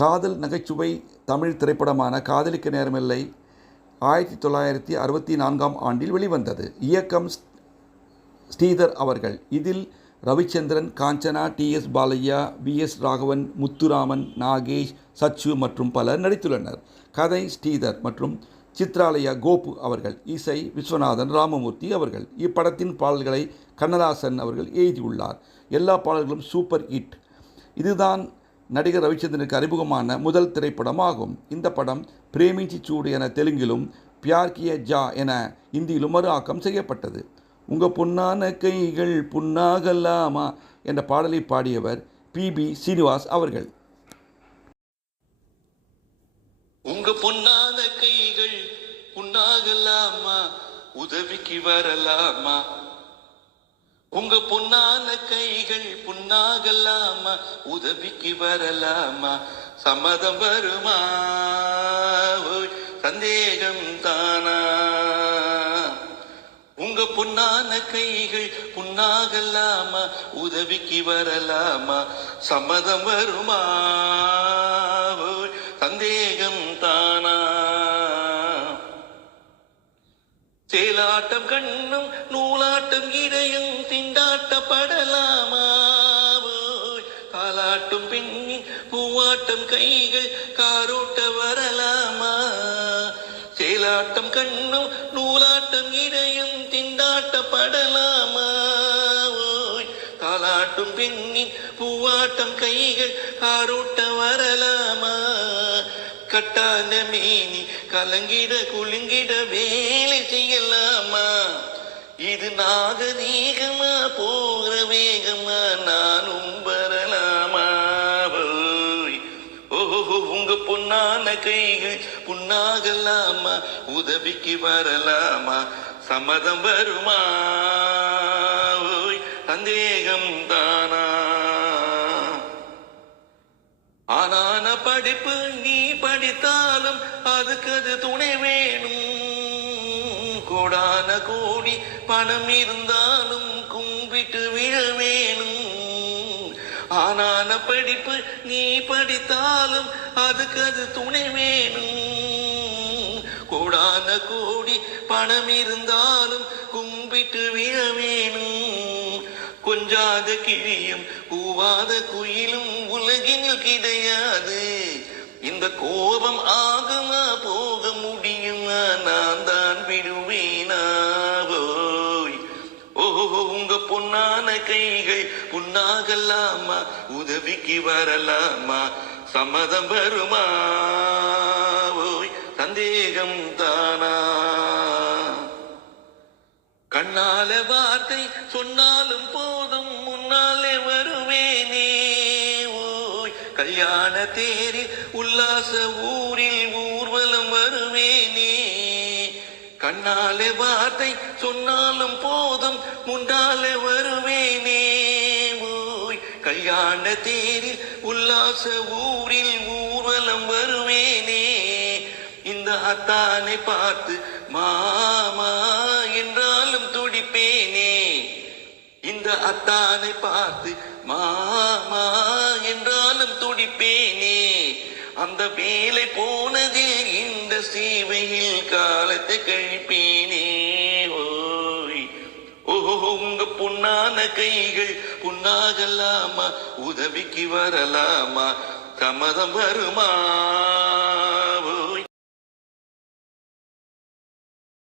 காதல் நகைச்சுவை தமிழ் திரைப்படமான காதலிக்க நேரமில்லை 1964ஆம் ஆண்டில் வெளிவந்தது. இயக்கம் ஸ்ரீதர் அவர்கள். இதில் ரவிச்சந்திரன், காஞ்சனா, டி.எஸ். பாலையா, வி.எஸ். ராகவன், முத்துராமன், நாகேஷ், சச்சு மற்றும் பலர் நடித்துள்ளனர். கதை ஸ்ரீதர் மற்றும் சித்ராலயா கோபு அவர்கள். இசை விஸ்வநாதன் ராமமூர்த்தி அவர்கள். இப்படத்தின் பாடல்களை கண்ணதாசன் அவர்கள் எழுதியுள்ளார். எல்லா பாடல்களும் சூப்பர் ஹிட். இதுதான் நடிகர் ரவிச்சந்திரனுக்கு அறிமுகமான முதல் திரைப்படமாகும். இந்த படம் பிரேமிஞ்சி சூடு என தெலுங்கிலும், பியார் கியா ஜா என இந்தியிலும் மறு ஆக்கம் செய்யப்பட்டது. உங்க பொன்னான கைகள் புண்ணாகலாமா என்ற பாடலை பாடியவர் பி.பி. சீனிவாஸ் அவர்கள். உங்க பொன்னான கைகள் புண்ணாகலாமா, உதவிக்கு வரலாமா. உங்க பொன்னான கைகள் புண்ணாகலாமா, உதவிக்கு வரலாமா. சம்மதம் வருமா, சந்தேகம் தானா. உங்க பொன்னான கைகள் புண்ணாகலாமா, உதவிக்கு வரலாமா. சம்மதம் வருமா, சந்தேகம் தானா. சேலாட்டம் கண்ணும் நூலாட்டம் இடையும் திண்டாட்டப்படலாமா. காலாட்டும் பெண்ணின் பூவாட்டம் கைகள் காரோட்ட வரலாமா. சேலாட்டம் கண்ணும் நூலாட்டம் இடையும் திண்டாட்டப்படலாமா. காலாட்டும் பெண்ணின் பூவாட்டம் கைகள் காரோட்ட வரலாமா. கட்டான மேனி கலங்கிட குலுங்கிட வேலை செய்யலாமா. இது நாகரீகமா போகிற வேகமா, நானும் வரலாமா. ஓஹோ உங்க பொன்னான கைகள் புண்ணாகலாமா, உதவிக்கு வரலாமா. சம்மதம் வருமா, சந்தேகம் தானா. ஆனான படிப்பு நீ படித்தாலும் அதுக்கு அது துணை வேணும். கோடான கோடி பணம் இருந்தாலும் கும்பிட்டு விழ வேணும். ஆனான படிப்பு நீ படித்தாலும் அதுக்கு அது துணை வேணும். கோடான கோடி பணம் இருந்தாலும் கும்பிட்டு விழ வேணும். கொஞ்சாத கிளியும் கூவாத குயிலும் உலகினில் கிடையாது. இந்த கோபம் ஆகுமா போக முடியுமா, நான் தான் விடுவேனா. ஓஹோ உங்க பொன்னான கைகள் புண்ணாகலாமா, உதவிக்கு வரலாமா. சம்மதம் வருமா, சந்தேகம் தானா. கண்ணால வார்த்தை சொன்னாலும் போதும் முன்னாலே வருவேனே. கல்யாண தேரில் உல்லாச ஊரில் ஊர்வலம் வருவேனே. கண்ணாலே வார்த்தை சொன்னாலும் போதும் முன்னாலே வருவேனே. கல்யாண தேரில் உல்லாச ஊரில் ஊர்வலம் வருவேனே. இந்த அத்தானை பார்த்து மாமா என்றாலும் துடிப்பேனே. இந்த அத்தானை பார்த்து மாமா என்றாலும் துடிப்பேனே. அந்த வேலை போனதில் இந்த சேவையில் காலத்தை கழிப்பேனே. ஓஹோ உங்க பொன்னான கைகள் புண்ணாகலாமா, உதவிக்கு வரலாமா. சம்மதம் வருமா.